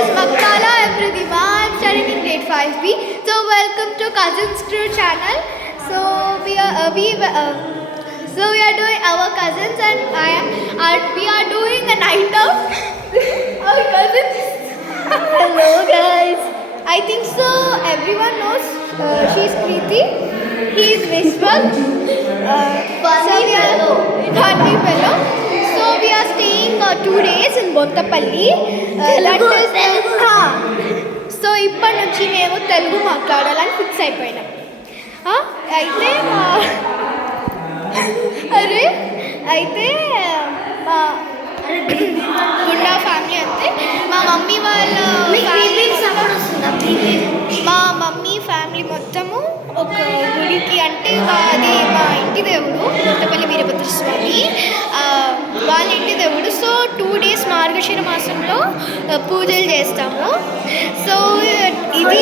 is Makala and Pradima. I'm studying in grade 5B. So welcome to Cousins Crew channel. So we are doing our cousins and we are doing a night of our cousins. Hello guys. I think so everyone knows she's Preeti. He is Vishwak. Funny fellow. So we are staying 2 days in Bontapalli. So ఇప్పటి నుంచి మేము తెలుగు మాట్లాడాలని fix అయిపోయినాం. అయితే మా గుండా family అంతే. మా మమ్మీ ఫ్యామిలీ మొత్తము ఒక గుడికి, అంటే అది మా ఇంటి దేవుడు బొంతపల్లి వీరభద్ర స్వామి వాళ్ళ ఇంటి దేవుడు. సో 2 days మార్గశిర మాసంలో పూజలు చేస్తాము. సో ఇది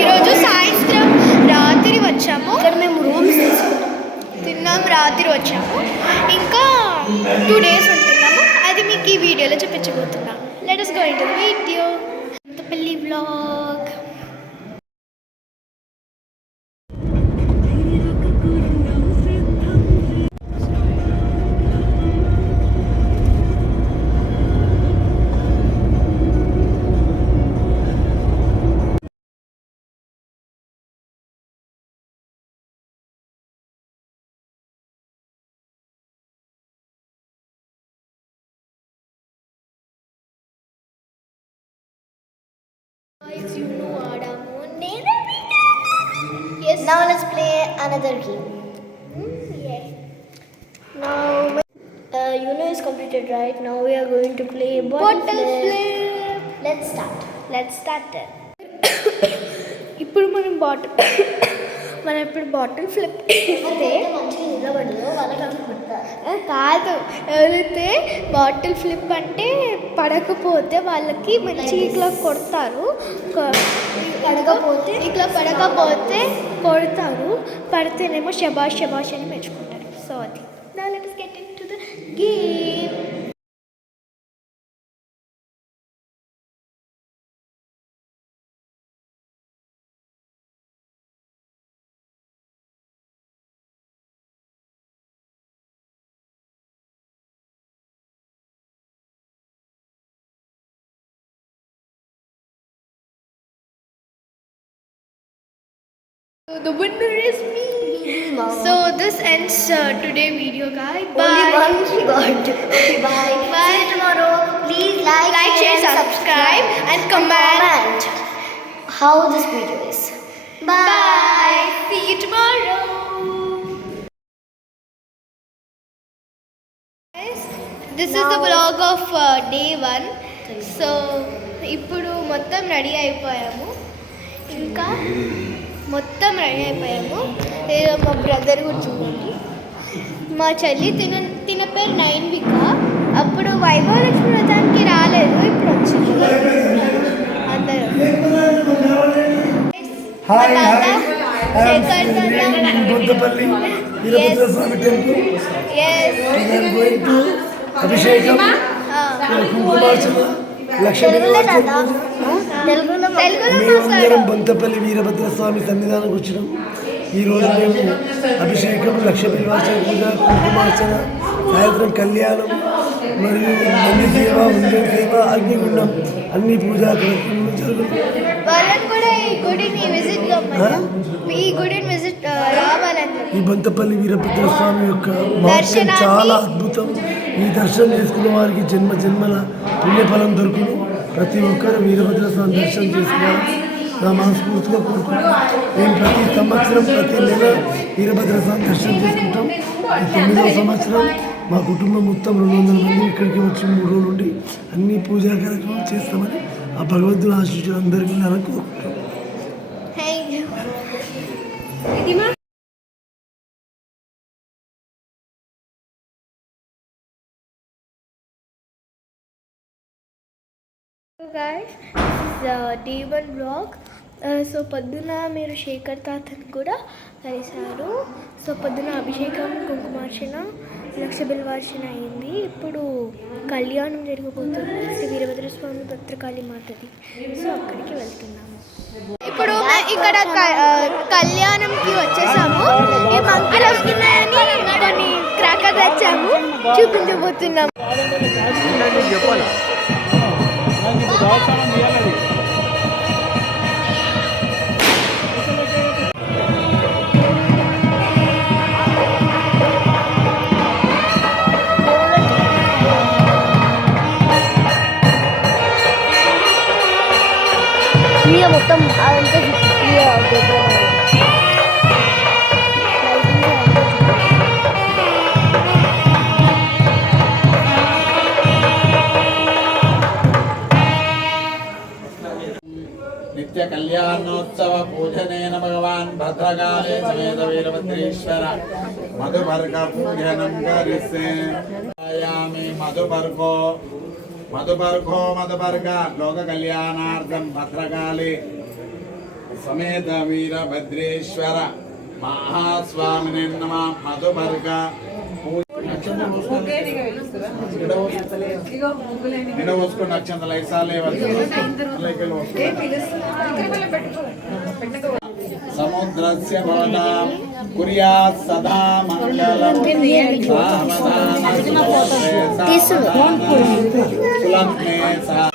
ఈరోజు సాయంత్రం రాత్రి వచ్చాము. ఇక్కడ మేము రూమ్స్ తిన్నాము, రాత్రి వచ్చాము. ఇంకా 2 days ఉంటున్నాము. అది మీకు ఈ వీడియోలో చూపించబోతున్నాను. Let us go into the video. Bonthapalli vlog. You know Adamu. Yes. Now let's play another game. Yes. Now Uno is completed, right? Now we are going to play bottle flip. Let's start it. ఇప్పుడు మనం bottle flip అయితే మంచిగా నిలబడదు వాళ్ళకి కాదు. ఎవరైతే bottle flip అంటే పడకపోతే వాళ్ళకి మంచి ఇట్లా కొడతారు. పడకపోతే కొడతారు. పడితేనేమో శబాష్ అని మెచ్చుకుంటారు. సో అది. Now let us get into the game. The winner is me. So this ends today video, guys. Bye. Only one she got. Bye. See you tomorrow. Please like, share, subscribe and comment how this video is. Bye. See you tomorrow. Guys, this is the vlog of day 1. So ఇప్పుడు మొత్తం ready అయిపోయాము. మా brother కూడా చూడండి. మా చెల్లి తిన పేరు నైన్విక. అప్పుడు వైభవలక్ష్మి వ్రతానికి రాలేదు, ఇప్పుడు వచ్చింది అందరూ. మేమందరం బొంతపల్లి వీరభద్ర స్వామి సన్నిధానం వచ్చినాం. ఈరోజు మేము అభిషేకం, లక్ష బిల్వార్చన పూజ, కుంకుమార్చన, సాయంత్రం కళ్యాణం మరియు నంది సేవ, ఉండే సేవ, అగ్నిగుండం అన్ని పూజా కార్యక్రమాలు జరుగుతాయి. ఈ బొంతపల్లి వీరభద్ర స్వామి యొక్క మహత్యం చాలా అద్భుతం. ఈ దర్శనం చేసుకున్న వారికి జన్మ జన్మల పుణ్యఫలం దొరుకును. ప్రతి ఒక్కరు వీరభద్ర స్వామి దర్శనం చేసుకోవాలి నా మనస్ఫూర్తిగా కోరుకుంటున్నాం. మేము ప్రతి సంవత్సరం ప్రతి నెల వీరభద్ర స్వామి దర్శనం చేసుకుంటాం. ఈ 9వ సంవత్సరం మా కుటుంబం మొత్తం 200 మంది ఇక్కడికి వచ్చి 3 రోజులు ఉండి అన్ని పూజా కార్యక్రమాలు చేస్తామని ఆ భగవంతుని ఆశీస్సులు అందరికీ ఉండాలని కోరుకుంటాం. Guys, this is day 1 vlog. So పొద్దున మీరు శేఖర్ తాతని కూడా కలిశారు. సో పొద్దున అభిషేకం, కుంకుమార్చన, లక్ష బిల్వార్చన అయింది. ఇప్పుడు కళ్యాణం జరగబోతుంది శ్రీ వీరభద్రస్వామి భద్రకాళి మాతది. సో అక్కడికి వెళ్తున్నాము. ఇప్పుడు ఇక్కడ కళ్యాణంకి వచ్చేసాము. ఈ మంకలు వస్తున్నాయని కొన్ని క్రాకర్ తెచ్చాము, చూపించబోతున్నాము. మీద మొత్తం అదంతా నిత్య కళ్యాణోత్సవ పూజనేన భగవాన్ భద్రకాళే సమేత వీరభద్రేశ్వర మధుపర్క పూజనం కరిస్తే మధుపర్క లోక కళ్యాణార్థం భద్రకాళి సమేత వీరభద్రేశ్వర మహాస్వామిని నమ మధుపర్క పోసుకుని నక్షత్రాలు ఐసాలే సముద్రస్య భవతాం కుర్యాత్ సదా మంగళం సులగ్నే సహ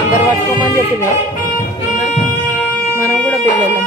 అందరు పట్టుకోమని చెప్పింది. మనం కూడా పిల్లలు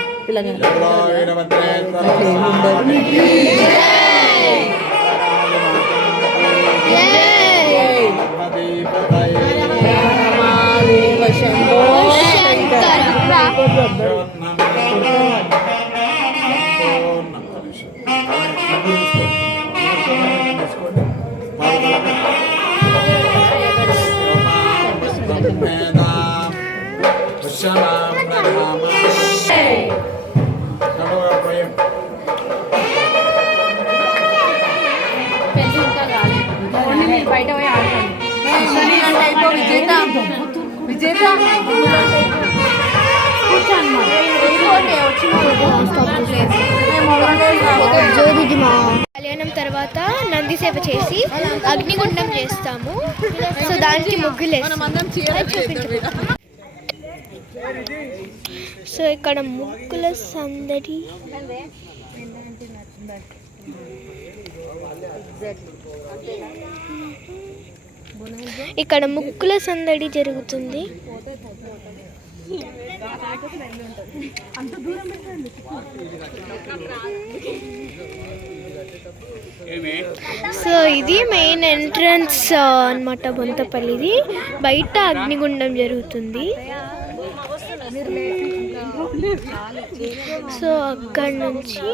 బయట పోయి ఆడుకోండి. విజేత కళ్యాణం తర్వాత నంది సేవ చేసి అగ్నిగుండం చేస్తాము. సో దానికి ముగ్గులు సో ఇక్కడ ముగ్గుల సందడి. ఇక్కడ ముగ్గుల సందడి జరుగుతుంది. సో ఇది మెయిన్ ఎంట్రన్స్ అన్నమాట బొంతపల్లిది. బయట అగ్నిగుండం జరుగుతుంది. సో అక్కడ నుంచి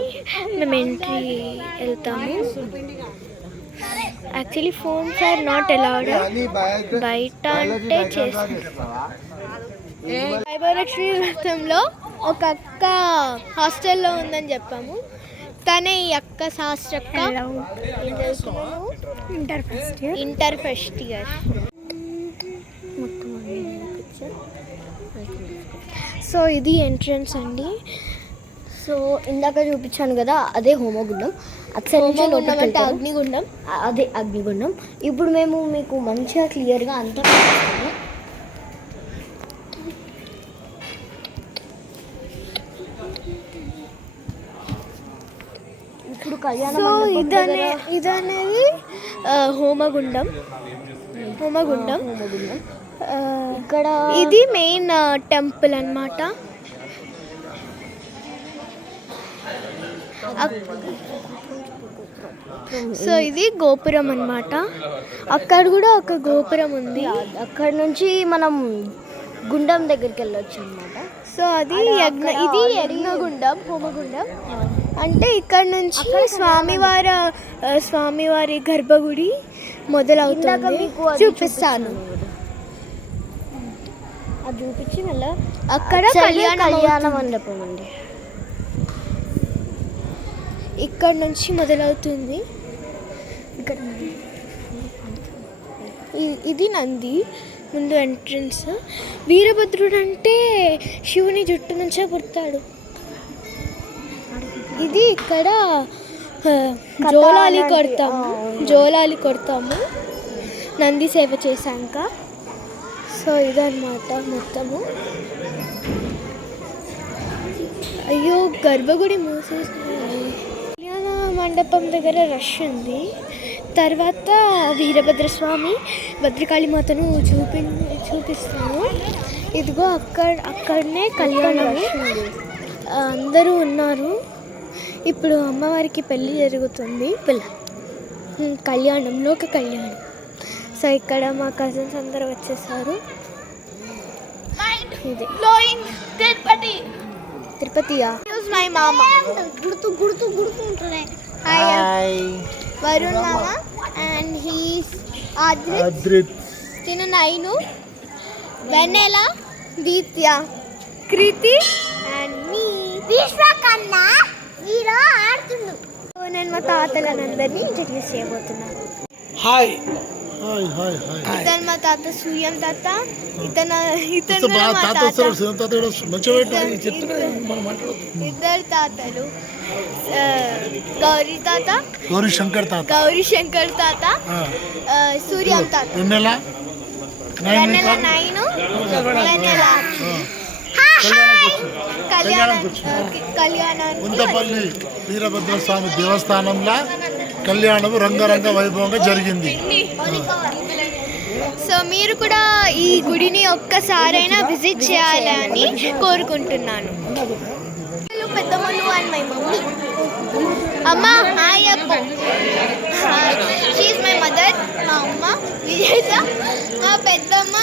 మేము ఎంట్రీ వెళ్తాము. Actually phones are not allowed. బయట అంటే చేస్తాం. వైభవలక్ష్మి వ్రతంలో ఒక అక్క హాస్టల్లో ఉందని చెప్పాము. తనే ఈ అక్క శాస్త్రక్క. Inter first year. సో ఇది ఎంట్రన్స్ అండి. సో ఇందాక చూపించాను కదా, అదే హోమగుండం. హోమగుండం అంటే అగ్నిగుండం. అదే అగ్నిగుండం. ఇప్పుడు మేము మీకు మంచిగా క్లియర్గా అంతా ఇప్పుడు సో ఇదనేది హోమగుండం. ఇక్కడ ఇది మెయిన్ టెంపుల్ అన్నమాట. సో ఇది గోపురం అన్నమాట. అక్కడ కూడా ఒక గోపురం ఉంది. అక్కడ నుంచి మనం గుండం దగ్గరికి వెళ్ళొచ్చు అనమాట. సో అది ఇది యజ్ఞగుండం, హోమగుండం. అంటే ఇక్కడ నుంచి స్వామివారి గర్భగుడి మొదలవుతుంది. చూపిస్తాను. అది చూపించి మళ్ళీ అక్కడ కళ్యాణ మండపం అండి. ఇక్కడ నుంచి మొదలవుతుంది. ఇక్కడ ఇది నంది ముందు ఎంట్రన్స్. వీరభద్రుడు అంటే శివుని జుట్టు నుంచే పుడతాడు. ఇది ఇక్కడ జోలాలి కొడతాము నంది సేవ చేశాక. సో ఇదన్నమాట మొత్తము. అయ్యో గర్భగుడి మూసేసాయి. కళ్యాణ మండపం దగ్గర రష్ ఉంది. తర్వాత వీరభద్రస్వామి భద్రకాళి మాతను చూపిస్తాను. ఇదిగో అక్కడనే కళ్యాణం అందరూ ఉన్నారు. ఇప్పుడు అమ్మవారికి పెళ్ళి జరుగుతుంది. లోక కళ్యాణం. సో ఇక్కడ మా కజిన్స్ అందరూ వచ్చేసారు. ఇది తిరుపతియా? మై మామ గుర్తు ఉంటున్నాయి. వరుణ్ మామ and his Adrith, Tinu Nainu, Vennela, Deethya, Kriti and మీ విశ్వకన్నా హీరో ఆడుతుండు. నేను మా తాతలందరినీ ఇంట్రడ్యూస్ చేయబోతున్నాను. హాయ్. ఇతను మా తాత సూర్యం తాత. ఇద్దరు తాతలు గౌరీ శంకర్ తాత, సూర్యం తాత, వెన్నెల నైను, వెన్నెల ఉంతపల్లి వీరభద్ర స్వామి దేవస్థానంలో కళ్యాణం రంగరంగ వైభవంగా జరిగింది. సో మీరు కూడా ఈ గుడిని ఒక్కసారైనా విజిట్ చేయాలని కోరుకుంటున్నాను. పెద్దమ్మలు అండ్ మై మమ్మీ. అమ్మ హాయ్ అప్పు. షీఈ్ మై మదర్. మా అమ్మ విజేత, మా పెద్దమ్మ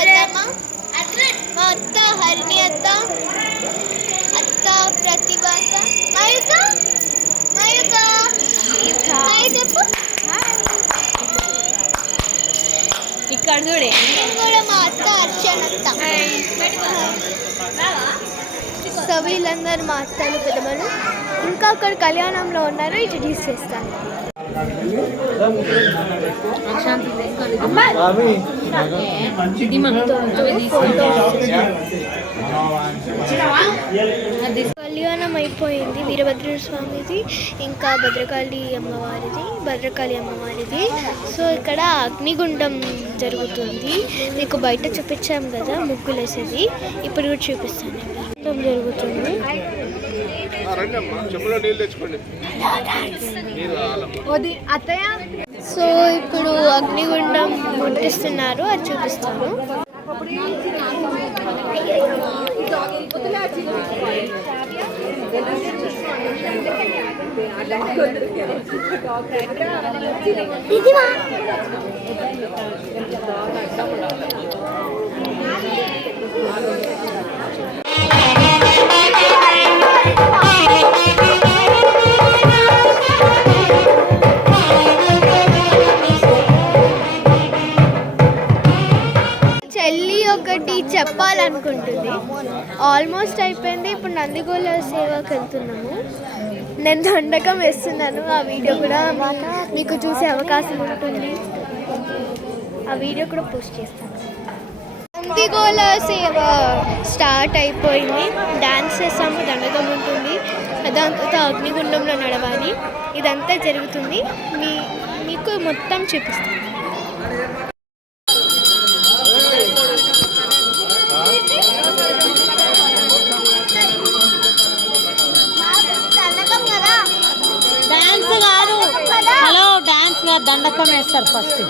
పెద్దమ్మ, మా అత్త హరిణి అత్త, ప్రతిభ అత్త, మయూక హాయ్ చెప్పు. ఇక్కడ చూడే నేను కూడా మా అత్త అర్చన అత్త. సో వీళ్ళందరూ మా అత్తలు పెద్దమ్మలు. ఇంకా అక్కడ కళ్యాణంలో ఉన్నారు, ఇంట్రడ్యూస్ చేస్తాను. కళ్యాణం అయిపోయింది వీరభద్ర స్వామిది, ఇంకా భద్రకాళి అమ్మవారిది. సో ఇక్కడ అగ్నిగుండం జరుగుతుంది. మీకు బయట చూపించాం కదా ముగ్గులు వేసేది, ఇప్పుడు కూడా చూపిస్తాను. జరుగుతుంది. సో ఇప్పుడు అగ్నిగుండం ముట్టిస్తున్నారు, అది చూపిస్తాను. చెల్లి ఒకటి చెప్పాలనుకుంటుంది. ఆల్మోస్ట్ అయిపోయింది. ఇప్పుడు నందిగోల సేవకి వెళ్తున్నాము. నేను దండకం వేస్తున్నాను. ఆ వీడియో కూడా మీకు చూసే అవకాశం ఉంటుంది. ఆ వీడియో కూడా పోస్ట్ చేస్తాను. నందిగోల సేవ స్టార్ట్ అయిపోయింది. డ్యాన్స్ చేస్తాము, దండకం ఉంటుంది, దాని తర్వాత అగ్నిగుండంలో నడవాలి. ఇదంతా జరుగుతుంది. మీకు మొత్తం చూపిస్తాను. డాన్స్ కాదు, హలో డాన్స్ కాదు, దండకం వేస్తారు ఫస్ట్.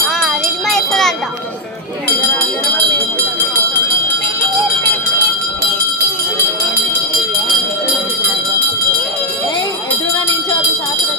రిజ్మా వేస్తారంట. ఎదురుగా నించోదు శాస్త్రం.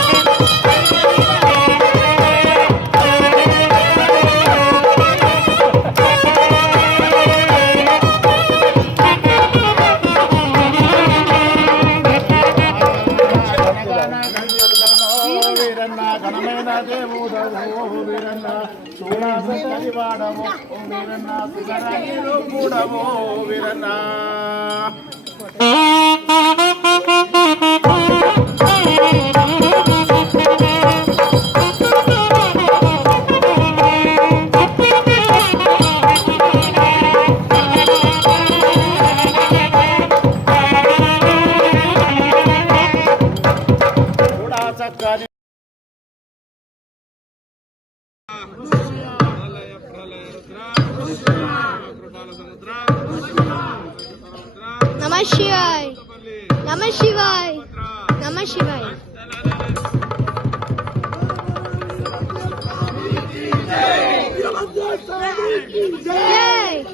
వీరన్న ఘనమైన దేవుడవు వీరన్న చూడాలి వాడవు వీరన్న సుధరాగిలు కూడవు వీరన్న చక్కని Namah Shivaya. Namah Shivaya. Namah Shivaya. Jai.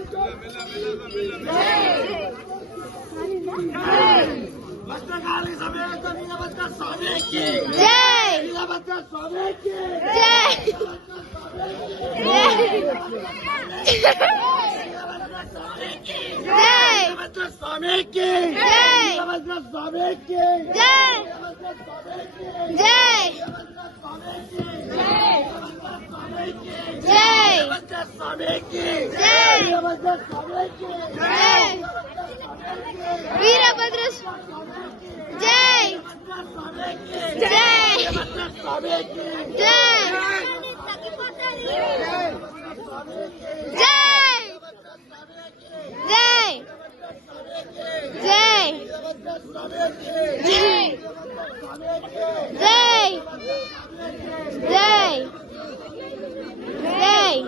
Veerabhadra Jai. Jai. Jai. Jai. Jai. Jai. Jai. Jai. Jai.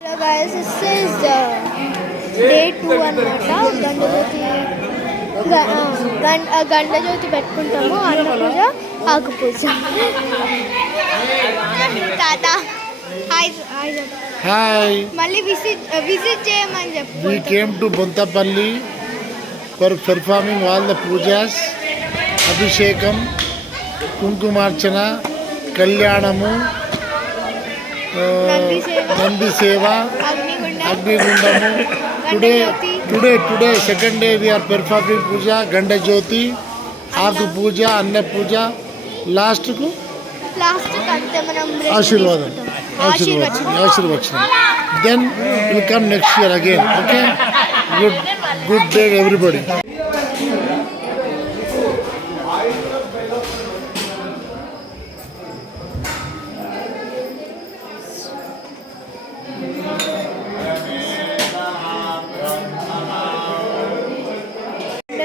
Hello guys, this is day 2 అన్నమాట. గండవతి గండ జ్యోతి పెట్టుకుంటాము, అన్న పూజ, ఆకు పూజ. తాత హాయ్ హాయ్ హాయ్, మళ్ళీ విజిట్ చేయమని చెప్పు. we came to Bontapalli for performing all the pujas, Abhishekam, Kunkumarchana, Kalyanam, Nandi Seva, Agnigundamu. Today, second day we are performing puja, Ganda Jyoti, Aku Puja, Anna Puja, last ku last అంతే మనం Ashirvadam. Ashirvachana. Then we'll come next year again. Okay? Good day everybody.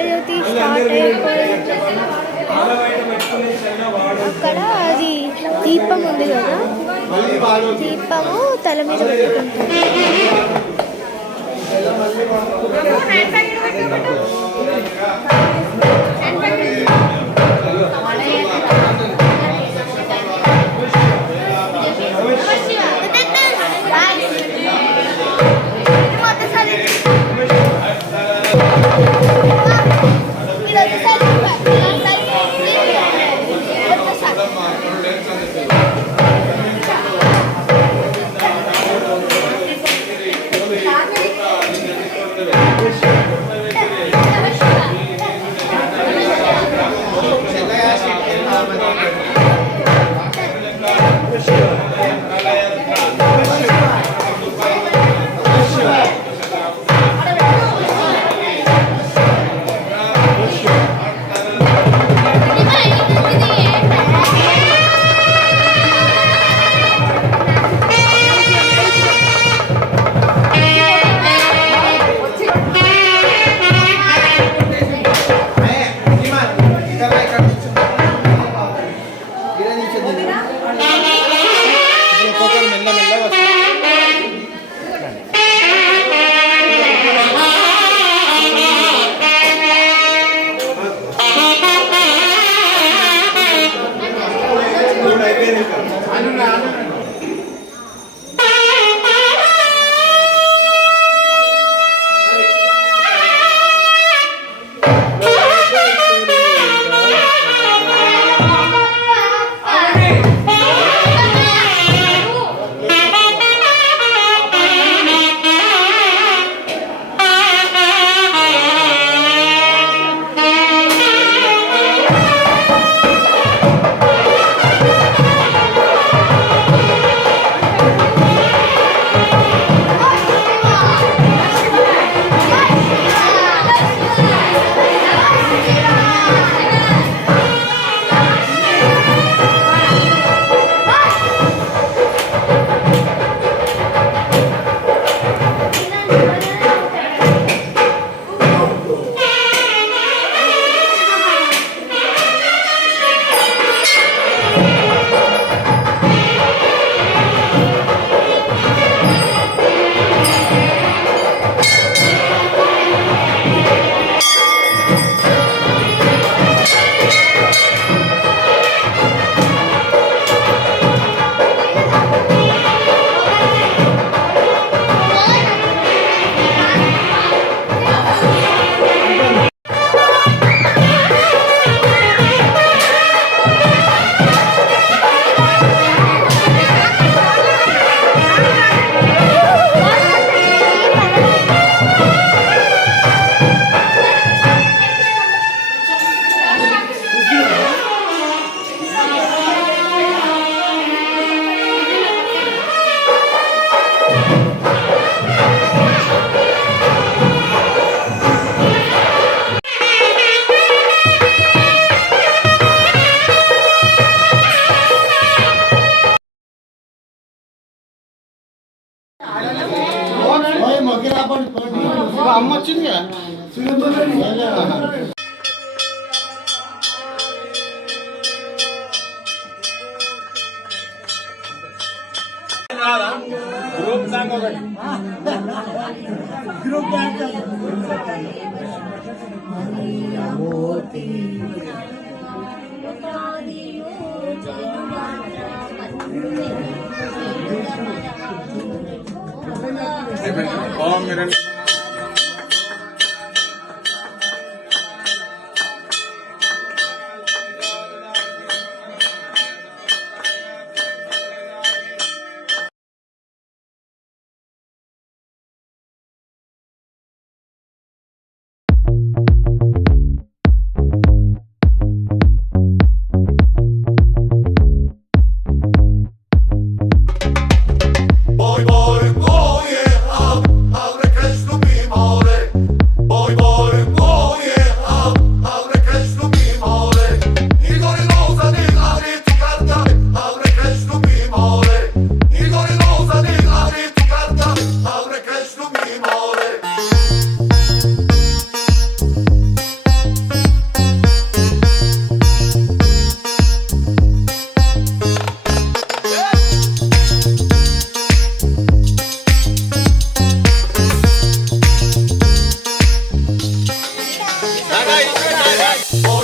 జ్యోతి start అయిపోయింది. అక్కడ అది దీపం ఉంది కదా, దీపము తల మీద పెట్టుకుంటాం. అమ్మ వచ్చిందిగా రాదా గ్రూప్ సాంగ్ ఒకటి ఓం మీరు Boy,